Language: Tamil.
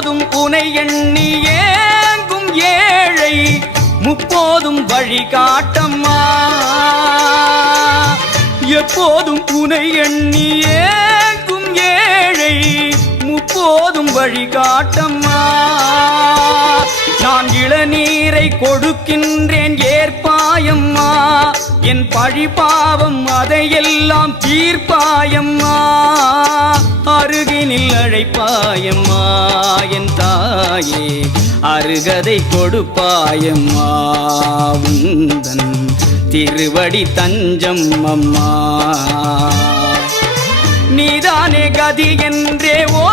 எப்போதும் உனை எண்ணி ஏங்கும் ஏழை முப்போதும் வழிகாட்டம்மா. எப்போதும் உனை எண்ணி ஏங்கும் ஏழை முப்போதும் வழிகாட்டம்மா. நான் இளநீரை கொடுக்கின்றேன் ஏற்பாயம்மா. என் பழி பாவம் அதையெல்லாம் தீர்ப்பாயம்மா. அருகினில் அழைப்பாயம்மா என் தாயே, அருகதை கொடுப்பாயம்மா. உந்தன் திருவடி தஞ்சம் அம்மா. நீதானே கதி என்றே ஓ